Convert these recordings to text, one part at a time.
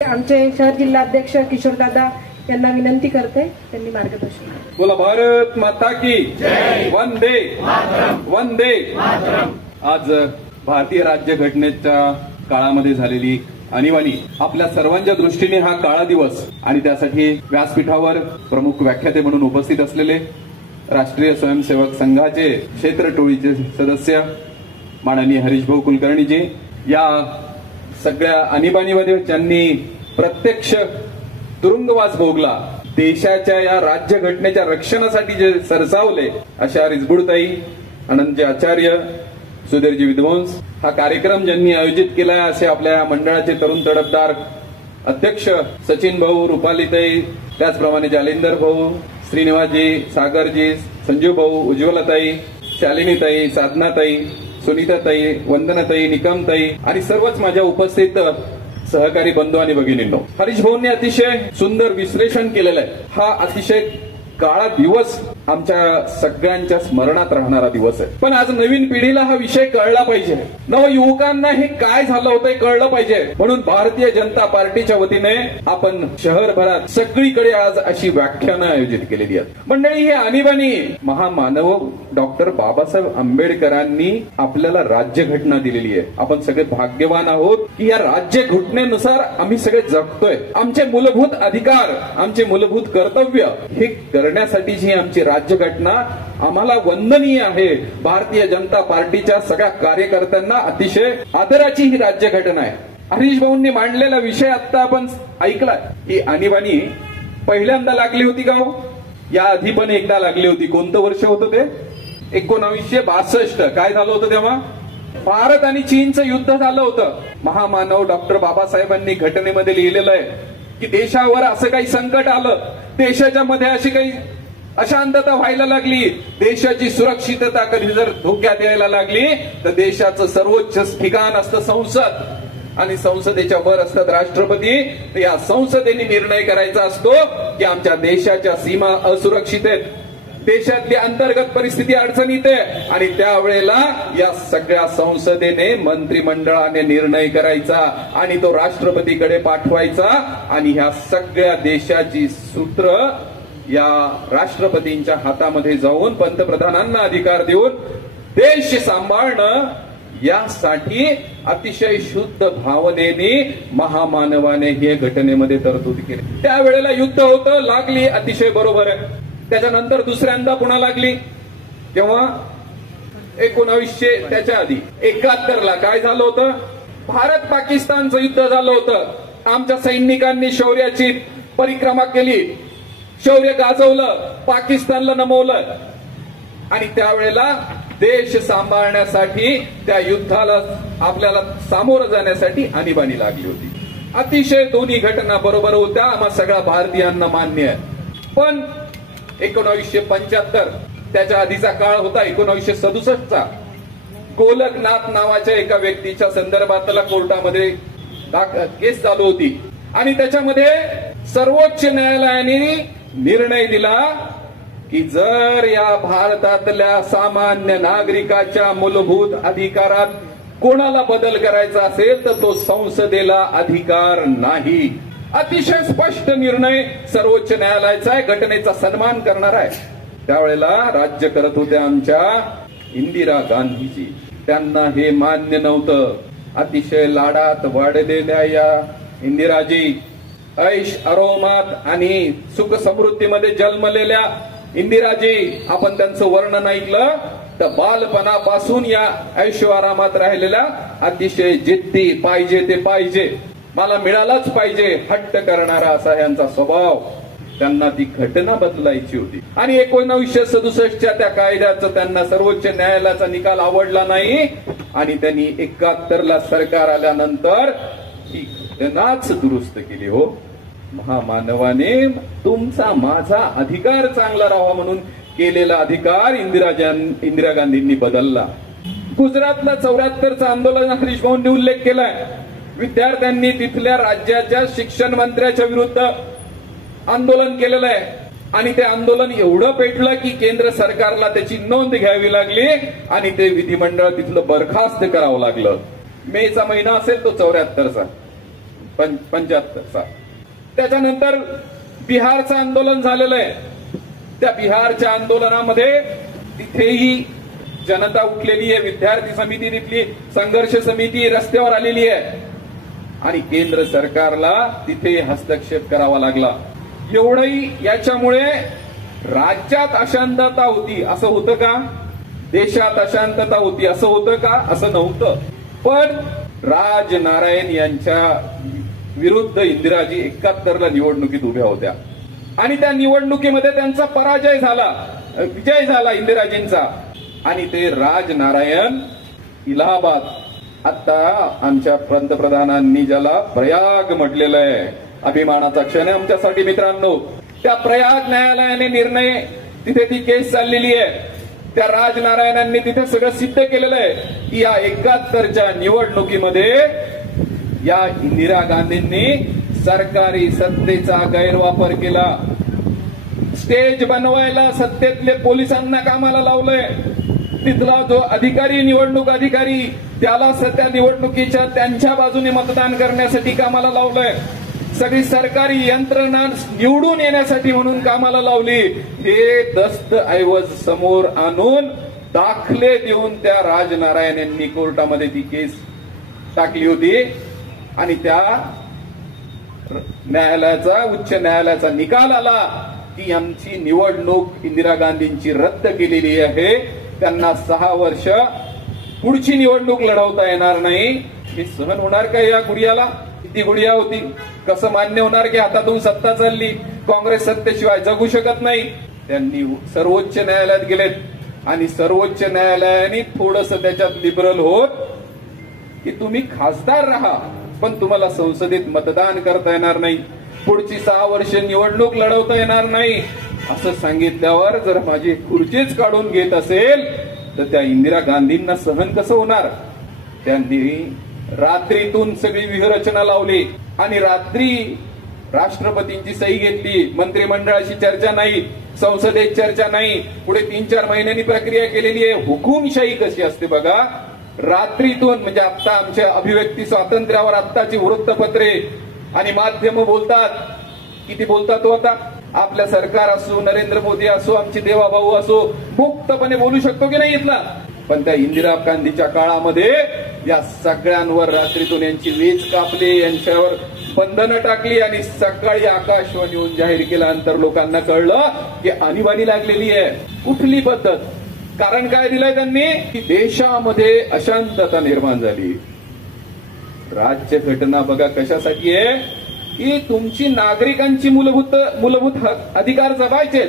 आमचे शहर जिल्हा अध्यक्ष किशोरदादा यांना विनंती करते, त्यांनी मार्गदर्शन. बोला भारत माता की जय. वंदे वंदे. आज भारतीय राज्यघटनेच्या काळामध्ये झालेली आणीबाणी आपल्या सर्वांच्या दृष्टीने हा काळा दिवस आणि त्यासाठी व्यासपीठावर प्रमुख व्याख्याते म्हणून उपस्थित असलेले राष्ट्रीय स्वयंसेवक संघाचे क्षेत्र टोळीचे सदस्य माननीय हरीशभाऊ कुलकर्णीजी, या सगळ्या आणीबाणीमध्ये ज्यांनी प्रत्यक्ष तुरुंगवास भोगला, देशाच्या या राज्यघटनेच्या रक्षणासाठी जे सरसावले, अशा रिजबुडताई, अनंतजी आचार्य, सुधीरजी विद्वंस, हा कार्यक्रम ज्यांनी आयोजित केलाय असे आपल्या मंडळाचे तरुण तडफदार अध्यक्ष सचिन भाऊ, रुपालीताई, त्याचप्रमाणे जालिंदर भाऊ, श्रीनिवासजी, सागरजी, संजीव भाऊ, उज्ज्वलाताई, शालिनीताई, साधनाताई, सुनीताताई, वंदनाताई, निकमताई आणि सर्वच माझ्या उपस्थित सहकारी बंधू आणि भगिनींनो, हरीश भाऊंनी अतिशय सुंदर विश्लेषण केलेलं आहे. हा अतिशय काळा दिवस आमच्या सगळ्यांच्या स्मरणात राहणारा दिवस आहे. पण आज नवीन पिढीला हा विषय कळला पाहिजे, नवयुवकांना हे काय झालं होतं हे कळलं पाहिजे. म्हणून भारतीय जनता पार्टीच्या वतीने आपण शहरभरात सगळीकडे आज अशी व्याख्यानं आयोजित केलेली आहेत. मंडळी, ही आणीबाणी महामानव डॉक्टर बाबासाहेब आंबेडकरांनी आपल्याला राज्यघटना दिलेली आहे. आपण सगळे भाग्यवान आहोत की या राज्यघटनेनुसार आम्ही सगळे जगतोय. आमचे मूलभूत अधिकार, आमचे मूलभूत कर्तव्य हे करण्यासाठीची आमची राज्यघटना आम्हाला वंदनीय आहे. भारतीय जनता पार्टीच्या सगळ्या कार्यकर्त्यांना अतिशय आदराची ही राज्यघटना आहे. हरीश भाऊंनी मांडलेला विषय आता आपण ऐकलाय. ही आणीबाणी पहिल्यांदा लागली होती का हो? या आधी पण एकदा लागली होती. कोणतं वर्ष होतं ते? 1962. काय झालं होतं तेव्हा? भारत आणि चीनचं युद्ध झालं होतं. महामानव डॉक्टर बाबासाहेबांनी घटनेमध्ये लिहिलेलं आहे की देशावर असं काही संकट आलं, देशाच्या मध्ये अशी काही अशांतता व्हायला लागली, देशाची सुरक्षितता कधी जर धोक्यात यायला लागली तर देशाचं सर्वोच्च ठिकाण असतं संसद आणि संसदेच्या वर असतात राष्ट्रपती. तर या संसदेने निर्णय करायचा असतो की आमच्या देशाच्या सीमा असुरक्षित आहेत, देशातली अंतर्गत परिस्थिती अडचणीत आहे आणि त्यावेळेला या सगळ्या संसदेने मंत्रिमंडळाने निर्णय करायचा आणि तो राष्ट्रपतीकडे पाठवायचा आणि ह्या सगळ्या देशाची सूत्र या राष्ट्रपतींच्या हातामध्ये जाऊन पंतप्रधानांना अधिकार देऊन देश सांभाळणं, यासाठी अतिशय शुद्ध भावनेने महामानवाने हे घटनेमध्ये तरतूद केली. त्यावेळेला युद्ध होतं, लागली, अतिशय बरोबर आहे. त्याच्यानंतर दुसऱ्यांदा पुन्हा लागली तेव्हा 1900, त्याच्या आधी 71ला काय झालं होतं? भारत पाकिस्तानचं युद्ध झालं होतं. आमच्या सैनिकांनी शौर्याची परिक्रमा केली, शौर्य गाजवलं, पाकिस्तानला नमवलं आणि त्यावेळेला देश सांभाळण्यासाठी त्या युद्धाला आपल्याला सामोरं जाण्यासाठी आणीबाणी लागली होती. अतिशय दोन्ही घटना बरोबर होत्या, आम्हा सगळ्या भारतीयांना मान्य आहे. पण 1975 त्याच्या आधीचा काळ होता 1967चा. गोलकनाथ नावाच्या एका व्यक्तीच्या संदर्भातला कोर्टामध्ये केस चालू होती आणि त्याच्यामध्ये सर्वोच्च न्यायालयाने निर्णय दिला की जर या भारतातल्या सामान्य नागरिकाच्या मूलभूत अधिकारात कोणाला बदल करायचा असेल तर तो संसदेला अधिकार नाही. अतिशय स्पष्ट निर्णय सर्वोच्च न्यायालयाचा आहे, घटनेचा सन्मान करणार आहे. त्यावेळेला राज्य करत होत्या आमच्या इंदिरा गांधीजी. त्यांना हे मान्य नव्हतं. अतिशय लाडात वाढलेल्या या इंदिराजी, ऐश आरोमात आणि सुख समृद्धीमध्ये जन्मलेल्या इंदिराजी, आपण त्यांचं वर्णन ऐकलं तर बालपणापासून या ऐशोआरामात राहिलेल्या अतिशय जिद्दी, पाहिजे ते पाहिजे, मला मिळालाच पाहिजे, हट्ट करणारा असा यांचा स्वभाव. त्यांना ती घटना बदलायची होती आणि 1967च्या त्या कायद्याचं त्यांना सर्वोच्च न्यायालयाचा निकाल आवडला नाही आणि त्यांनी 71ला सरकार आल्यानंतर ही घटनाच दुरुस्त केली. हो, महामानवाने तुमचा माझा अधिकार चांगला राहावा म्हणून केलेला अधिकार इंदिरा गांधींनी बदलला. गुजरातला 74चं आंदोलन हरीश भाऊंनी उल्लेख केलाय. विद्यार्थ्यांनी तिथल्या राज्याच्या शिक्षण मंत्र्याच्या विरुद्ध आंदोलन केलेलं आहे आणि ते आंदोलन एवढं पेटलं की केंद्र सरकारला त्याची नोंद घ्यावी लागली आणि ते विधिमंडळ तिथलं बरखास्त करावं लागलं. मेचा महिना असेल तो 74चा. 75 साल. त्याच्यानंतर बिहारचं आंदोलन झालेलं आहे. त्या बिहारच्या आंदोलनामध्ये तिथेही जनता उठलेली आहे. विद्यार्थी समिती, तिथली संघर्ष समिती रस्त्यावर आलेली आहे आणि केंद्र सरकारला तिथे हस्तक्षेप करावा लागला. एवढंही याच्यामुळे राज्यात अशांतता होती असं होतं का? देशात अशांतता होती असं होतं का? असं नव्हतं. पण राज नारायण यांच्या विरुद्ध इंदिराजी 71ला निवडणुकीत उभ्या होत्या आणि त्या निवडणुकीमध्ये त्यांचा पराजय झाला, विजय झाला इंदिराजींचा. आणि ते राज नारायण इलाहाबाद, आता आमच्या पंतप्रधानांनी ज्याला प्रयाग म्हटलेलं आहे, अभिमानाचा क्षण आहे आमच्यासाठी मित्रांनो. त्या प्रयाग न्यायालयाने निर्णय, तिथे ती केस चाललेली आहे. त्या राज नारायणांनी तिथे सगळं सिद्ध केलेलं आहे की या 71च्या निवडणुकीमध्ये या इंदिरा गांधींनी सरकारी सत्तेचा गैरवापर केला. स्टेज बनवायला सत्तेतले पोलिसांना कामाला लावलंय. तिथला जो अधिकारी, निवडणूक अधिकारी, त्याला सध्या निवडणुकीच्या त्यांच्या बाजूने मतदान करण्यासाठी कामाला लावलंय. सगळी सरकारी यंत्रणा निवडून येण्यासाठी म्हणून कामाला लावली. हे दस्तऐवज समोर आणून दाखले देऊन त्या राजनारायण यांनी कोर्टामध्ये ती केस टाकली होती आणि त्या न्यायालयाचा, उच्च न्यायालयाचा निकाल आला की आमची निवडणूक इंदिरा गांधींची रद्द केलेली आहे. त्यांना 6 वर्ष पुढची निवडणूक लढवता येणार नाही. हे सहन होणार का या गुडियाला? किती गुडिया होती? कसं मान्य होणार की हातातून सत्ता चालली, काँग्रेस सत्तेशिवाय जगू शकत नाही? त्यांनी सर्वोच्च न्यायालयात गेलेत आणि सर्वोच्च न्यायालयाने थोडंसं त्याच्यात लिबरल होत की तुम्ही खासदार राहा पण तुम्हाला संसदेत मतदान करता येणार नाही, पुढची 6 वर्ष निवडणूक लढवता येणार नाही असं सांगितल्यावर जर माझी खुर्चीच काढून घेत असेल तर त्या इंदिरा गांधींना सहन कसं होणार? त्यांनी रात्रीतून सगळी व्यूहरचना लावली आणि रात्री राष्ट्रपतींची सही घेतली. मंत्रिमंडळाशी चर्चा नाही, संसदेत चर्चा नाही. पुढे 3-4 महिन्यांनी प्रक्रिया केलेली आहे. हुकुमशाही कशी असते बघा. रात्रीतून, म्हणजे आता आमच्या अभिव्यक्ती स्वातंत्र्यावर आत्ताची वृत्तपत्रे आणि माध्यम बोलतात. किती बोलतात तो आता? आपल्या सरकार असो, नरेंद्र मोदी असो, आमचे देवाभाऊ असो, मुक्तपणे बोलू शकतो की नाही इथला? पण त्या इंदिरा गांधीच्या काळामध्ये या सगळ्यांवर रात्रीतून यांची वेच कापली, यांच्यावर बंधनं टाकली आणि सकाळी आकाशवाणीहून जाहीर केल्यानंतर लोकांना कळलं की आणीबाणी लागलेली आहे. कुठली पद्धत? कारण काय दिलंय त्यांनी? की देशामध्ये अशांतता निर्माण झाली. राज्य घटना बघा कशासाठी आहे की तुमची नागरिकांची मूलभूत अधिकार जपायचे,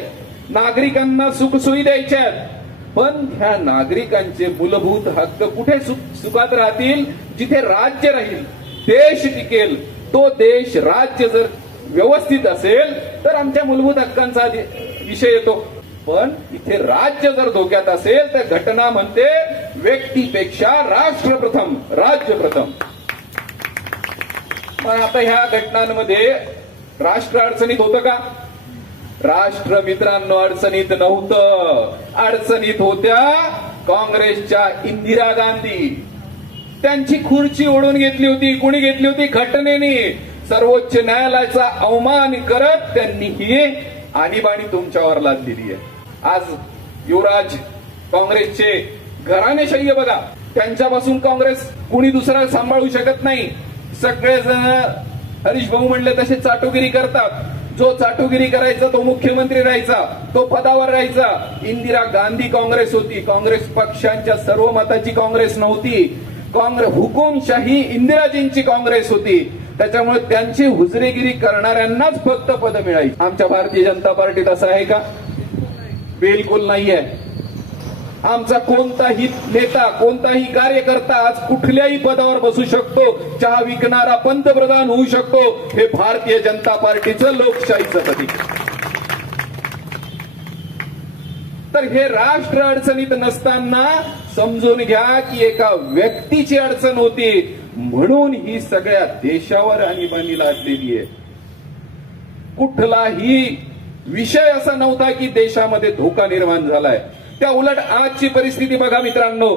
नागरिकांना सुखसोयी द्यायच्यात. पण ह्या नागरिकांचे मूलभूत हक्क कुठे सुखात राहतील? जिथे राज्य राहील, देश टिकेल. तो देश, राज्य जर व्यवस्थित असेल तर आमच्या मूलभूत हक्कांचा विषय येतो. पण इथे राज्य जर धोक्यात असेल तर घटना म्हणते व्यक्तीपेक्षा राष्ट्र प्रथम, राज्य प्रथम. पण आता ह्या घटनांमध्ये राष्ट्र अडचणीत होतं का? राष्ट्र मित्रांनो अडचणीत नव्हतं. अडचणीत होत्या काँग्रेसच्या इंदिरा गांधी. त्यांची खुर्ची ओढून घेतली होती. कोणी घेतली होती? घटनेने. सर्वोच्च न्यायालयाचा अवमान करत त्यांनी ही आणीबाणी तुमच्यावर लादलेली आहे. आज युवराज काँग्रेसचे घराणेशाही बघा, त्यांच्यापासून काँग्रेस कुणी दुसरा सांभाळू शकत नाही. सगळेजण हरीश भाऊ म्हणले तसे चाटुगिरी करतात. जो चाटुगिरी करायचा तो मुख्यमंत्री राहायचा, तो पदावर राहायचा. इंदिरा गांधी काँग्रेस होती. काँग्रेस पक्षांच्या सर्व मताची काँग्रेस नव्हती. काँग्रेस हुकुमशाही इंदिराजींची काँग्रेस होती. त्याच्यामुळे त्यांची हुजरेगिरी करणाऱ्यांनाच फक्त पद मिळायची. आमच्या भारतीय जनता पार्टीत असं आहे का? बिलकुल नाहीये. आमचा कोणताही नेता, कोणताही कार्यकर्ता आज कुठल्याही पदावर बसू शकतो. चहा विकणारा पंतप्रधान होऊ शकतो. हे भारतीय जनता पार्टीचं लोकशाहीचं प्रतीक. तर हे राष्ट्र अडचणीत नसताना समजून घ्या की एका व्यक्तीची अडचण होती म्हणून ही सगळ्या देशावर आणीबाणी लादलेली आहे. कुठलाही विषय असा नव्हता की देशामध्ये धोका निर्माण झालाय. त्या उलट आजची परिस्थिती बघा मित्रांनो.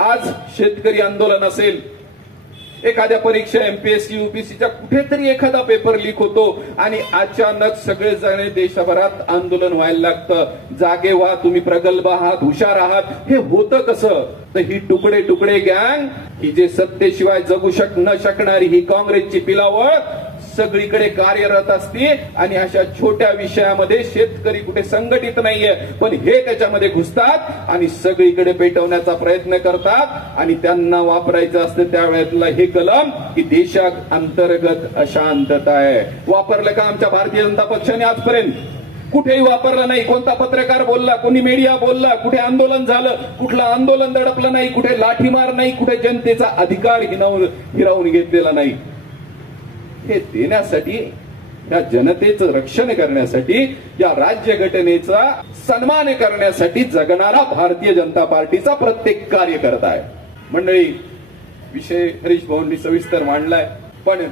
आज शेतकरी आंदोलन असेल, एखाद्या परीक्षा एमपीएससी यूपीएससीच्या कुठेतरी एखादा पेपर लीक होतो आणि अचानक सगळेजण देशभरात आंदोलन व्हायला लागतं. जागे व्हा, तुम्ही प्रगल्भ आहात, हुशार आहात. हे होतं कसं? तर ही तुकडे तुकडे गँग, ही जे सत्तेशिवाय जगू न शकणारी ही काँग्रेसची पिलावळ सगळीकडे कार्यरत असते आणि अशा छोट्या विषयामध्ये शेतकरी कुठे संघटित नाहीये, पण हे त्याच्यामध्ये घुसतात आणि सगळीकडे पेटवण्याचा प्रयत्न करतात. आणि त्यांना वापरायचं असतं त्यावेळेला हे कलम की देशात अंतर्गत अशांतता आहे. वापरलं का आमच्या भारतीय जनता पक्षाने आजपर्यंत? कुठेही वापरला नाही. कोणता पत्रकार बोलला, कोणी मीडिया बोलला, कुठे आंदोलन झालं, कुठलं आंदोलन दडपलं नाही, कुठे लाठीमार नाही, कुठे जनतेचा अधिकार हिरावून घेतलेला नाही. हे देण्यासाठी, या जनतेचं रक्षण करण्यासाठी, या राज्यघटनेचा सन्मान करण्यासाठी जगणारा भारतीय जनता पार्टीचा प्रत्येक कार्यकर्ता आहे. मंडळी, विषय हरीश भाऊंनी सविस्तर मांडलाय, पण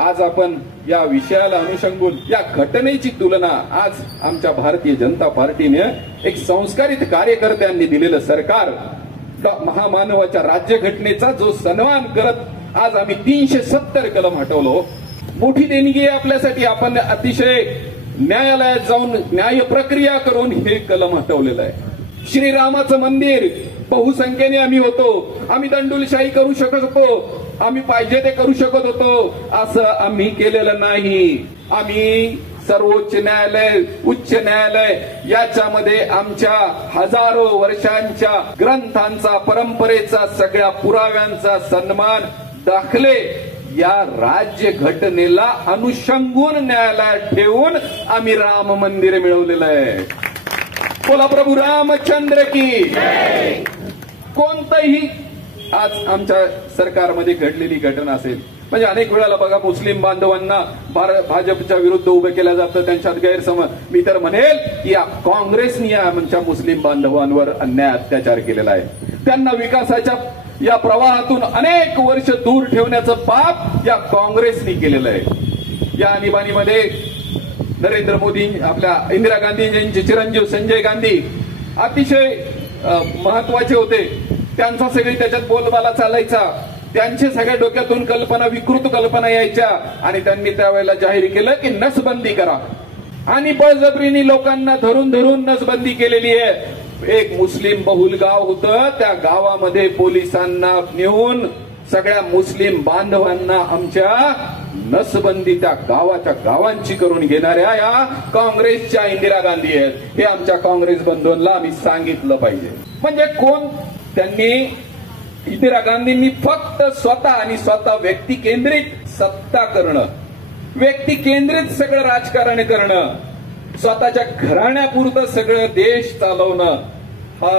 आज आपण या विषयाला अनुषंगून या घटनेची तुलना आज आमच्या भारतीय जनता पार्टीने एक संस्कारित कार्यकर्त्यांनी दिलेलं सरकार, महामानवाच्या राज्यघटनेचा जो सन्मान करत आज आम्ही 370 कलम हटवलो. मोठी देणगी आहे आपल्यासाठी. आपण अतिशय न्यायालयात जाऊन न्याय प्रक्रिया करून हे कलम हटवलेलं आहे. श्रीरामाचं मंदिर बहुसंख्येने आम्ही होतो, आम्ही दंडुलशाही करू शकत होतो, आम्ही पाहिजे ते करू शकत होतो, असं आम्ही केलेलं नाही. आम्ही सर्वोच्च न्यायालय, उच्च न्यायालय याच्यामध्ये आमच्या हजारो वर्षांच्या ग्रंथांचा, परंपरेचा, सगळ्या पुराव्यांचा सन्मान, दाखले या राज्यघटनेला अनुषंगून न्यायालयात ठेवून आम्ही राम मंदिर मिळवलेलं आहे. बोला प्रभू रामचंद्र की. कोणताही आज आमच्या सरकारमध्ये घडलेली घटना असेल, म्हणजे अनेक वेळाला बघा मुस्लिम बांधवांना भाजपच्या विरुद्ध उभं केलं जातं, त्यांच्यात गैरसमज. मी तर म्हणेल की या काँग्रेसने आमच्या मुस्लिम बांधवांवर अन्याय अत्याचार केलेला आहे. त्यांना विकासाच्या या प्रवाहातून अनेक वर्ष दूर ठेवण्याचं पाप या काँग्रेसने केलेलं आहे. या आणीबाणीमध्ये नरेंद्र मोदी, आपल्या इंदिरा गांधीजींचे चिरंजीव संजय गांधी अतिशय महत्वाचे होते. त्यांचा सगळी त्याच्यात बोलबाला चालायचा. त्यांचे सगळ्या डोक्यातून कल्पना, विकृत कल्पना यायच्या आणि त्यांनी त्यावेळेला जाहीर केलं की नसबंदी करा. आणि बळजबरीने लोकांना धरून धरून नसबंदी केलेली आहे. एक मुस्लिम बहुल गाव होतं, त्या गावामध्ये पोलिसांना नेऊन सगळ्या मुस्लिम बांधवांना आमच्या नसबंदी त्या गावाच्या गावांची करून घेणाऱ्या या काँग्रेसच्या इंदिरा गांधी आहेत. हे आमच्या काँग्रेस बंधूंना आम्ही सांगितलं पाहिजे. म्हणजे कोण? त्यांनी, इंदिरा गांधींनी फक्त स्वतः आणि स्वतः व्यक्ती केंद्रित सत्ता करणं, व्यक्ती केंद्रित सगळं राजकारण करणं, स्वतःच्या घराण्यापुरतं सगळं देश चालवणं, हा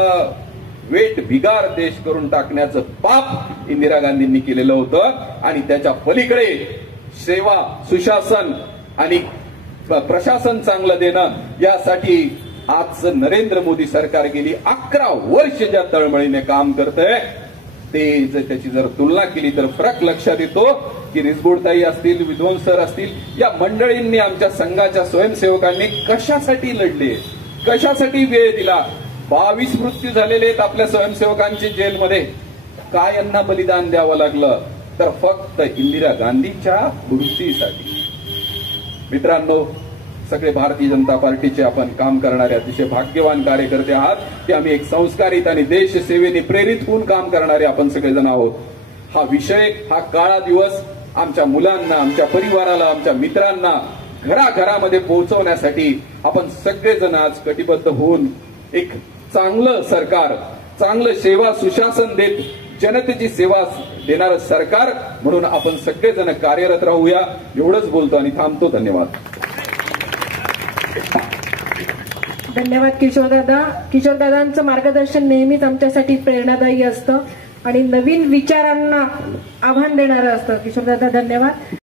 वेट बिगार देश करून टाकण्याचं पाप इंदिरा गांधींनी केलेलं होतं. आणि त्याच्या पलीकडे सेवा, सुशासन आणि प्रशासन चांगलं देणं यासाठी आजचं नरेंद्र मोदी सरकार गेली 11 वर्ष ज्या तळमळीने काम करतंय, ते त्याची जर तुलना केली तर फरक लक्षात येतो की रिसबोडताई असतील, विध्वंसर असतील, या मंडळींनी, आमच्या संघाच्या स्वयंसेवकांनी कशासाठी लढले, कशासाठी वेळ दिला. 22 मृत्यू झालेले आहेत आपल्या स्वयंसेवकांचे जेलमध्ये. काय यांना बलिदान द्यावं लागलं? तर फक्त इंदिरा गांधीच्या खुर्चीसाठी. मित्रांनो, सगळे भारतीय जनता पार्टीचे आपण काम करणारे अतिशय भाग्यवान कार्यकर्ते आहात की आम्ही एक संस्कारित आणि देशसेवेने प्रेरित होऊन काम करणारे आपण सगळेजण आहोत. हा विषय, हा काळा दिवस आमच्या मुलांना, आमच्या परिवाराला, आमच्या मित्रांना घराघरामध्ये पोहोचवण्यासाठी आपण सगळेजण आज कटिबद्ध होऊन एक चांगलं सरकार, चांगलं सेवा सुशासन देत जनतेची सेवा देणारं सरकार म्हणून आपण सगळेजण कार्यरत राहूया. एवढंच बोलतो आणि थांबतो. धन्यवाद. धन्यवाद किशोरदादा. किशोरदादांचं मार्गदर्शन नेहमीच आमच्यासाठी प्रेरणादायी असतं आणि नवीन विचारांना आव्हान देणारं असतं. किशोरदादा धन्यवाद.